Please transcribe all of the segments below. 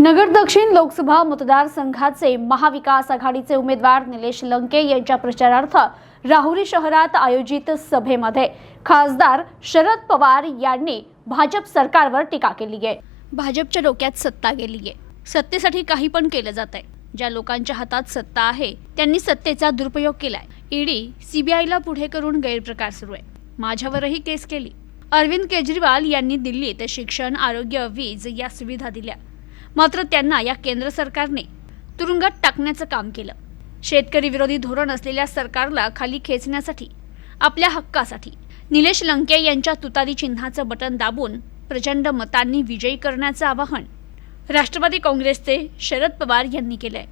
नगर दक्षिण लोकसभा मतदारसंघाचे महाविकास आघाडीचे उमेदवार निलेश लंके यांच्या प्रचारार्थ राहुरी शहरात आयोजित सभेमध्ये खासदार शरद पवार यांनी भाजप सरकारवर टीका केली आहे. भाजपच्या डोक्यात सत्ता गेली आहे. सत्तेसाठी काही पण केलं जात आहे. ज्या लोकांच्या हातात सत्ता आहे त्यांनी सत्तेचा दुरुपयोग केलाय. ईडी सीबीआयला पुढे करून गैरप्रकार सुरू आहे. माझ्यावरही केस केली. अरविंद केजरीवाल यांनी दिल्लीत शिक्षण आरोग्य वीज या सुविधा दिल्या. मात्र त्यांना या केंद्र सरकारने तुरुंगात टाकण्याचं काम केलं. शेतकरी विरोधी धोरण असलेल्या सरकारला खाली खेचण्यासाठी आपल्या हक्कासाठी निलेश लंके यांच्या तुतारी चिन्हाचं बटन दाबून प्रचंड मतांनी विजयी करण्याचं आवाहन राष्ट्रवादी काँग्रेसचे शरद पवार यांनी केलंय.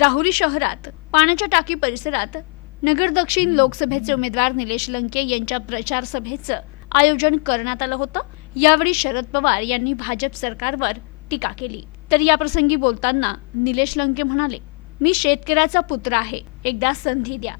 राहुरी शहरात पाण्याच्या टाकी परिसरात नगर दक्षिण लोकसभेचे उमेदवार निलेश लंके यांच्या प्रचार सभेचं आयोजन करण्यात आलं होतं. यावेळी शरद पवार यांनी भाजप सरकारवर टीका केली. तर या प्रसंगी बोलताना निलेश लंके म्हणाले मी शेतकऱ्याचा पुत्र आहे. एकदा संधी द्या.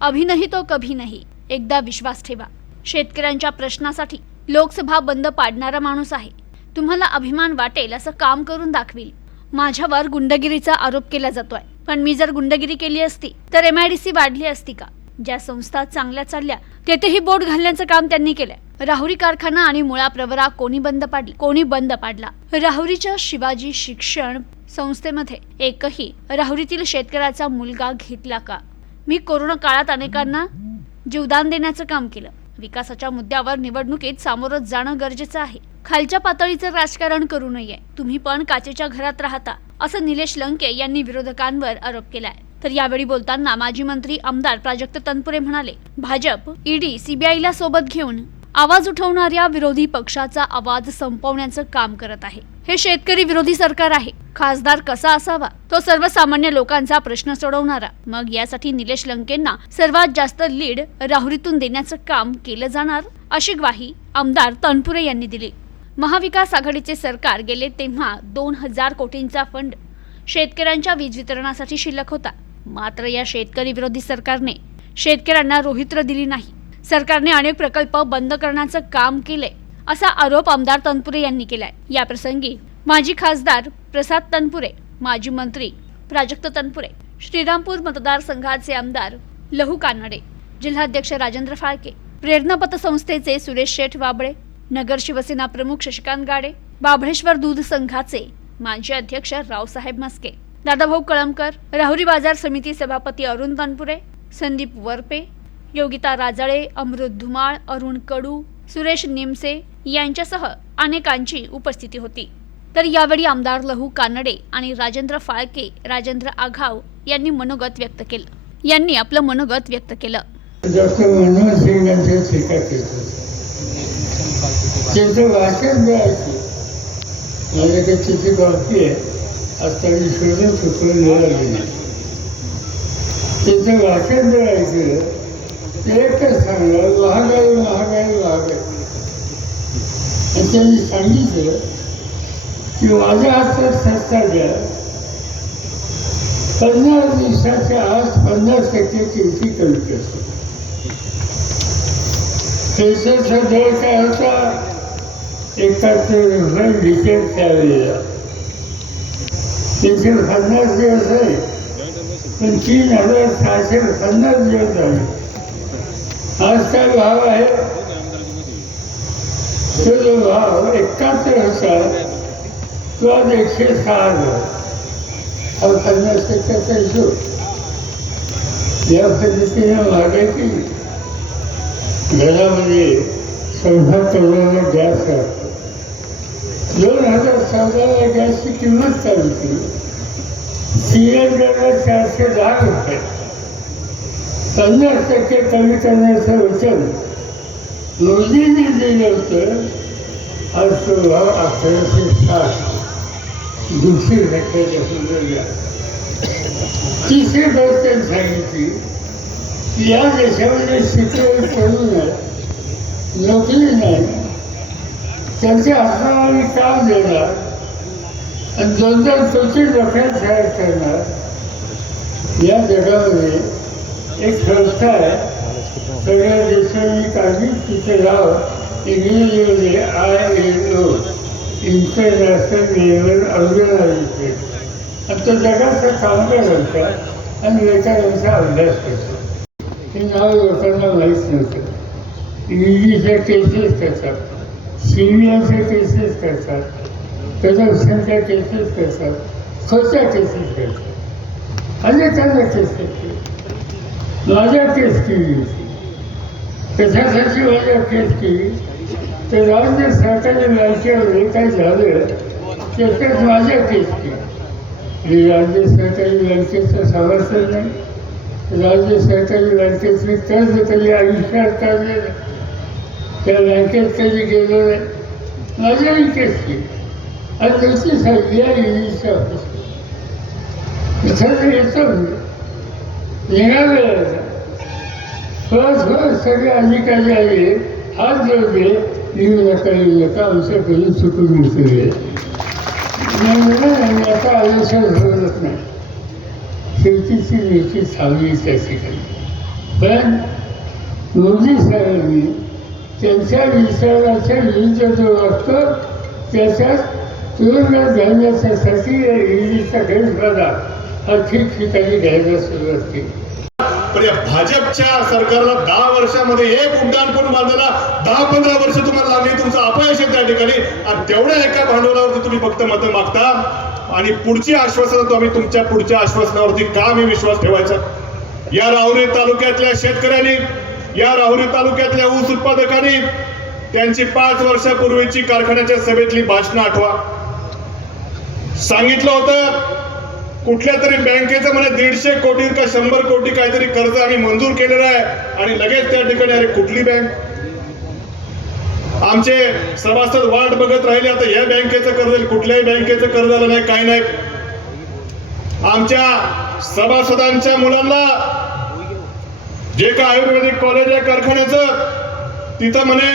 अभि नाही तो कभी नाही. एकदा विश्वास ठेवा. शेतकऱ्यांच्या प्रश्नासाठी लोकसभा बंद पाडणारा माणूस आहे. तुम्हाला अभिमान वाटेल असं काम करून दाखवील. माझ्यावर गुंडगिरीचा आरोप केला जातोय. पण मी जर गुंडगिरी केली असती तर एमआयडीसी वाढली असती का? ज्या संस्था चांगल्या चालल्या तेथेही बोट घालण्याचं काम त्यांनी केलंय. राहुरी कारखाना आणि मुळा प्रवरा कोणी बंद पाडली? कोणी बंद पाडला? राहुरीच्या शिवाजी शिक्षण संस्थेमध्ये एकही राहुरीतील शेतकऱ्याचा मुलगा घेतला का? मी कोरोना काळात अनेकांना जीवदान देण्याचं काम केलं. विकासाच्या मुद्द्यावर निवडणुकीत सामोरं जाणं गरजेचं आहे. खालच्या पातळीचं राजकारण करू नये. तुम्ही पण काचेच्या घरात राहता असं निलेश लंके यांनी विरोधकांवर आरोप केलाय. तर यावेळी बोलताना माजी मंत्री आमदार प्राजक्त तनपुरे म्हणाले भाजप ईडी सीबीआयला सोबत घेऊन आवाज उठवणाऱ्या विरोधी पक्षाचा आवाज संपवण्याचं काम करत आहे. हे शेतकरी विरोधी सरकार आहे. खासदार कसा असावा? तो सर्वसामान्य लोकांचा प्रश्न सोडवणारा. मग यासाठी निलेश लंकेंना सर्वात जास्त लीड राहुरीतून देण्याचं काम केलं जाणार? अशी ग्वाही आमदार तनपुरे यांनी दिली. महाविकास आघाडीचे सरकार गेले तेव्हा दोन हजार कोटींचा फंड शेतकऱ्यांच्या वीज वितरणासाठी शिल्लक होता. मात्र या शेतकरी विरोधी सरकारने शेतकऱ्यांना रोहित्र दिली नाही. सरकारने अनेक प्रकल्प बंद करण्याचं काम केलंय असा आरोप आमदार तनपुरे यांनी केलाय. याप्रसंगी माजी खासदार प्रसाद तनपुरे माजी मंत्री प्राजक्त तनपुरे श्रीरामपूर मतदारसंघाचे आमदार लहू कानडे जिल्हाध्यक्ष राजेंद्र फाळके प्रेरणा पतसंस्थेचे सुरेश शेठ बाबळे नगर शिवसेना प्रमुख शशिकांत गाडे बाभळेश्वर दूध संघाचे माजी अध्यक्ष रावसाहेब मस्के दादाभाऊ कळमकर राहुरी बाजार समिती सभापती अरुण तनपुरे संदीप वरपे योगिता राजाळे अमृत धुमाळ अरुण कडू सुरेश निमसे यांच्यासह अनेकांची उपस्थिती होती. तर यावेळी आमदार लहू कानडे आणि राजेंद्र फाळके राजेंद्र आघाव यांनी मनोगत व्यक्त केलं. यांनी आपलं मनोगत व्यक्त केलं. वाचन मिळायचं आज त्यांनी शोधून चुकून मिळाली त्याचं त्यांचं वाचन मिळायचं ते एकच सांगलं महागाई महागाई महागाई. आणि त्यांनी सांगितलं की माझ्या हातात सत्ता द्या. पन्नास दिवसाच्या आत पन्नास टक्के किमती कमी करतो पेशंटचा दर काय होता? एकाहत्तर रुपये लिटर त्यावेळेला त्याचे पन्नास दिवस आहे पण तीन हजार सहाशे पन्नास दिवस झाले. आज काय भाव आहे? तो जो भाव एकाहत्तर होता तो आज एकशे सहा हजार. हा पन्नास टक्क्याचा हिशोब. या पद्धतीने महागाई केली घरामध्ये चौदा करोडला गॅस असतो. दोन हजार चौदाला गॅसची किंमत काय होती? सिलेंडरला चारशे दहा रुपये. पन्नास टक्के कमी करण्याचं वचन मोदींनी दिलं होतं. आज तो भाव अठराशे साठ. दुसरी टक्क्याच्या सुधारला तिसरी गोष्ट सांगितली. की या देशामध्ये शिकवून पडून नोकरी नाही. त्यांचे हाताला काम देणार. आणि दोन दोन कोटी डोक्यात तयार करणार या जगामध्ये एक संस्था आहे. सगळ्या देशांनी काढली तिथे नाव इंग्रजीमध्ये I N O international level organization आणि तो जगाचा कामगारांचा आणि वेतनांचा अभ्यास करतो. हे नाव लोकांना माहीत नव्हतं. ईडीच्या केसेस करतात सी केसेस करतात. करप्शनच्या केसेस करतात. खोट्या केसेस करतात. अनेकांना केस केली माझ्या केस केली होती. कशासाठी माझ्या केस केली. तर राज्य सरकारने सरकारी जे काही झालं त्याच्यात माझ्या केस केली. राज्य सरकारी बँकेचं सभासद नाही. राज्य सरकारी बँकेचे कर्ज कधी आयुष्यात काढले नाही त्या बँकेत कधी गेलो नाही. माझ्याही केस आणि त्याची सध्या ईडीच्या इथं येतो निघाले फळत फळत सगळे अधिकारी आले. हात जोडले येऊ नका येऊ नका. आमच्याकडून सुटून उचलले नाही म्हणलं, आता आयुष्यात होतच नाही. शेवटीची नीती थांबली त्या ठिकाणी पण मोदी साहेबांनी त्यांच्या विचाराच्या विरुद्ध जो असतो त्याच्यात तुरुंगात घालण्याच्यासाठी ईडीचा गैरफायदा हा ठिकठिकाणी घ्यायला सुरू असते. पण या भाजपच्या सरकारला दहा वर्षामध्ये एक उड्डाण पण बांधायला दहा पंधरा वर्ष तुम्हाला लागली तुमचं अपयश आहे त्या ठिकाणी. आणि तेवढ्या एका भांडवलावरती तुम्ही फक्त मतं मागता. आणि पुढची आश्वासनं तुम्ही तुमच्या पुढच्या आश्वासनावरती का मी विश्वास ठेवायचा? या राहुरी तालुक्यातल्या शेतकऱ्यांनी या राहुरी तालुक्यातल्या ऊस उत्पादकांनी त्यांची पाच वर्षापूर्वीची कारखान्याच्या सभेतली भाषणं आठवा. सांगितलं होतं कुठल्या तरी बँकेचं म्हणे दीडशे कोटी का शंभर कोटी काहीतरी कर्ज आम्ही मंजूर केलेलं आहे आणि लगेच त्या ठिकाणी अरे कुठली बँक? आमचे सभासद वाट बघत राहिले आता या बँकेचं कर्ज कुठल्याही बँकेचं कर्ज आलं नाही काही नाही. आमच्या सभासदांच्या मुलांना जे काय आयुर्वेदिक कॉलेज आहे कारखान्याचं तिथं म्हणे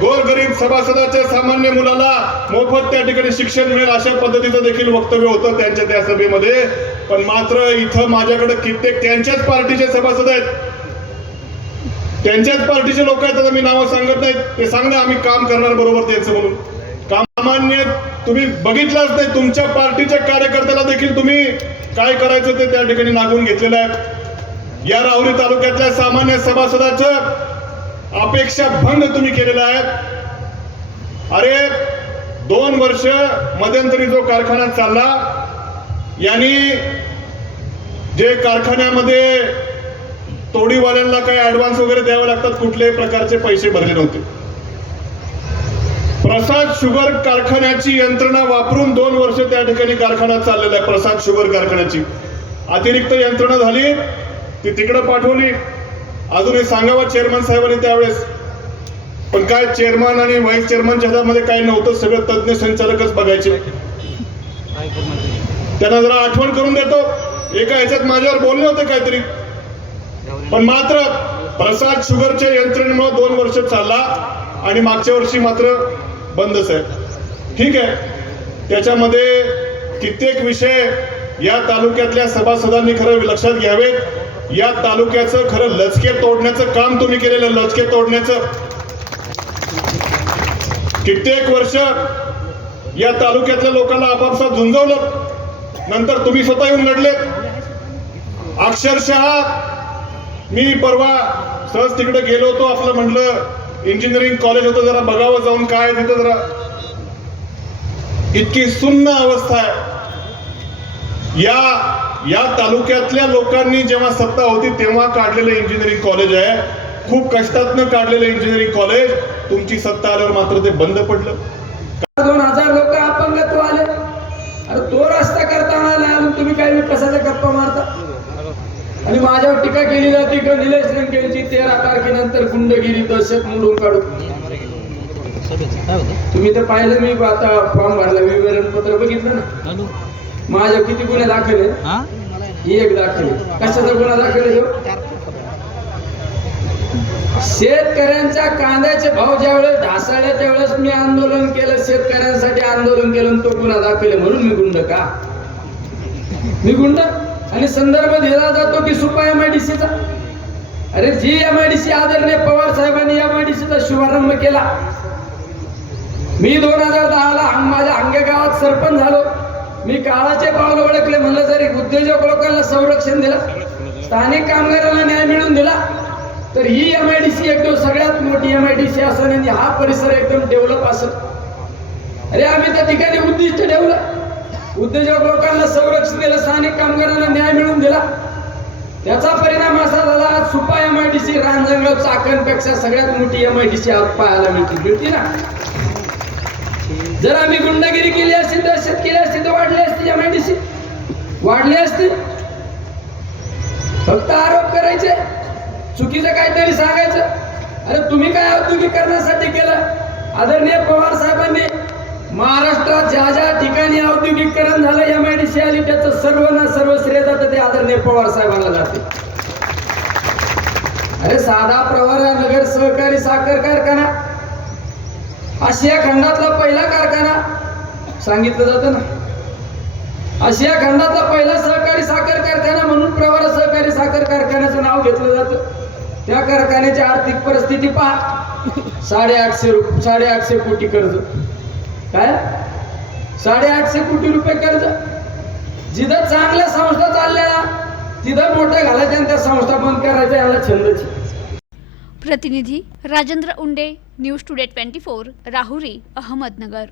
गोरगरीब सभासदाच्या सामान्य मुलाला मोफत त्या ठिकाणी शिक्षण मिळेल अशा पद्धतीचं देखील वक्तव्य होतं त्यांच्या त्या सभेमध्ये. पण मात्र इथं माझ्याकडे कित्येक त्यांच्याच पार्टीचे सभासद आहेत. त्यांच्याच पार्टीचे लोक आहेत आता मी नावं सांगत नाहीत. ते सांगणार आम्ही काम करणार बरोबर त्यांचं म्हणून. कामान्य तुम्ही बघितलंच नाही तुमच्या पार्टीच्या कार्यकर्त्याला देखील तुम्ही काय करायचं ते त्या ठिकाणी नागून घेतलेलं आहे. या राहुरी तालुक्यातल्या सामान्य सभासदाच अपेक्षा भंग तुम्ही केलेला आहे. अरे दोन वर्ष मध्यंतरी जो कारखाना चालला यांनी जे कारखान्यामध्ये तोडीवाल्यांना काही ऍडव्हान्स वगैरे द्यावे लागतात कुठल्याही प्रकारचे पैसे भरले नव्हते. प्रसाद शुगर कारखान्याची यंत्रणा वापरून दोन वर्ष त्या ठिकाणी कारखाना चाललेला आहे प्रसाद शुगर कारखान्याची. अतिरिक्त यंत्रणा झाली. ती तिकडं पाठवली. अजूनही सांगावं चेअरमन साहेबांनी त्यावेळेस. पण काय चेअरमन आणि व्हाईस चेअरमनच्या हातामध्ये काय नव्हतं सगळं तज्ज्ञ संचालकच बघायचे. त्यांना जरा आठवण करून देतो. एका ह्याच्यात माझ्यावर बोलले होते काहीतरी. पण मात्र प्रसाद शुगरच्या यंत्रणेमुळे दोन वर्ष चालला आणि मागच्या वर्षी मात्र बंदच आहे ठीक आहे. त्याच्यामध्ये कित्येक विषय या तालुक्यातल्या सभासदांनी खरं लक्षात घ्यावेत. या तालुक्याचं खरं लचके तोडण्याचं काम तुम्ही केलेलं लचके तोडण्याचं. कित्येक वर्ष या तालुक्यातल्या लोकांना आपापसात झुंजवलं. नंतर तुम्ही स्वतः येऊन लढले अक्षरशः मी परवा सहज तिकडे गेलो होतो आपलं म्हटलं इंजिनिअरिंग कॉलेज होतं जरा बघावं जाऊन काय तिथं जरा. इतकी सुन्न अवस्था आहे. या या तालुक्यातल्या लोकांनी जेव्हा सत्ता होती तेव्हा काढलेलं इंजिनिअरिंग कॉलेज आहे. खूप कष्टातनं काढलेलं इंजिनिअरिंग कॉलेज तुमची सत्ता आल्यावर मात्र ते बंद पडलं. दोन हजार लोक अपंगत्व आले? अरे तो रस्ता करताना नाही अजून तुम्ही काय मी कशाच्या गप्पा मारता? आणि माझ्यावर टीका केली जाते की निलेश लंकेंची तेरा तारखेनंतर गुंडगिरी दहशत मोडून काढू तुम्ही तर पाहिलं मी आता फॉर्म भरला विवरण पत्र बघितलं ना. माझ्या किती गुन्हे दाखल एक दाखल कशाचा गुन्हा दाखल आहे शेतकऱ्यांच्या कांद्याचे भाव ज्यावेळेस ढासळले त्यावेळेस मी आंदोलन केलं. शेतकऱ्यांसाठी आंदोलन केलं तो गुन्हा दाखल म्हणून मी गुंड का? मी गुंड? आणि संदर्भ दिला जातो की सुपा एम आय डी सीचा अरे जी एम आय डी सी आदरणीय पवार साहेबांनी एम आय डी सीचा शुभारंभ केला. मी दोन हजार दहाला माझ्या अंगे गावात सरपंच झालो. मी काळाचे पावलं ओळखले म्हणून संरक्षण दिलं. स्थानिक कामगारांना न्याय मिळवून दिला. तर ही एम आय डी सी एकदम सगळ्यात मोठी एम आय डी सी असेल आणि हा परिसर एकदम डेव्हलप असेल अरे आम्ही त्या ठिकाणी उद्दिष्ट ठेवलं. उद्योजक लोकांना संरक्षण दिलं स्थानिक कामगारांना न्याय मिळवून दिला. त्याचा परिणाम असा झाला आज Supa M I D C Ranjangaon चाकणपेक्षा सगळ्यात मोठी एम आय डी सी आज पाहायला मिळते. मिळते ना? जर आम्ही गुंडगिरी केली असती दहशत केली असती तर वाढली असती एम आय डी सी वाढली असती. फक्त आरोप करायचे. चुकीचं काहीतरी सांगायचं. अरे तुम्ही काय औद्योगिकरणासाठी केलं? आदरणीय पवार साहेबांनी महाराष्ट्रात ज्या ज्या ठिकाणी औद्योगिकरण झालं एम आय डी सी आली त्याचं सर्व ना सर्व श्रेय जातं ते आदरणीय पवार साहेबांना जाते. अरे साधा प्रवारा नगर सहकारी साखर कारखाना. आशिया खंडातला पहिला कारखाना. सांगितलं जातं ना. आशिया खंडातला पहिला सहकारी साखर कारखाना म्हणून प्रवारा सहकारी साखर कारखान्याचं नाव घेतलं जातं. त्या कारखान्याची आर्थिक परिस्थिती पहा. साडेआठशे रुप साडेआठशे कोटी कर्ज. काय? साडेआठशे कोटी रुपये कर्ज. जिथं चांगल्या संस्था चालल्या तिथं मोठ्या घालायच्या आणि त्या संस्था बंद करायच्या याला छंदची प्रतिनिधी Rajendra Unde news today twenty four Rahuri Ahmednagar.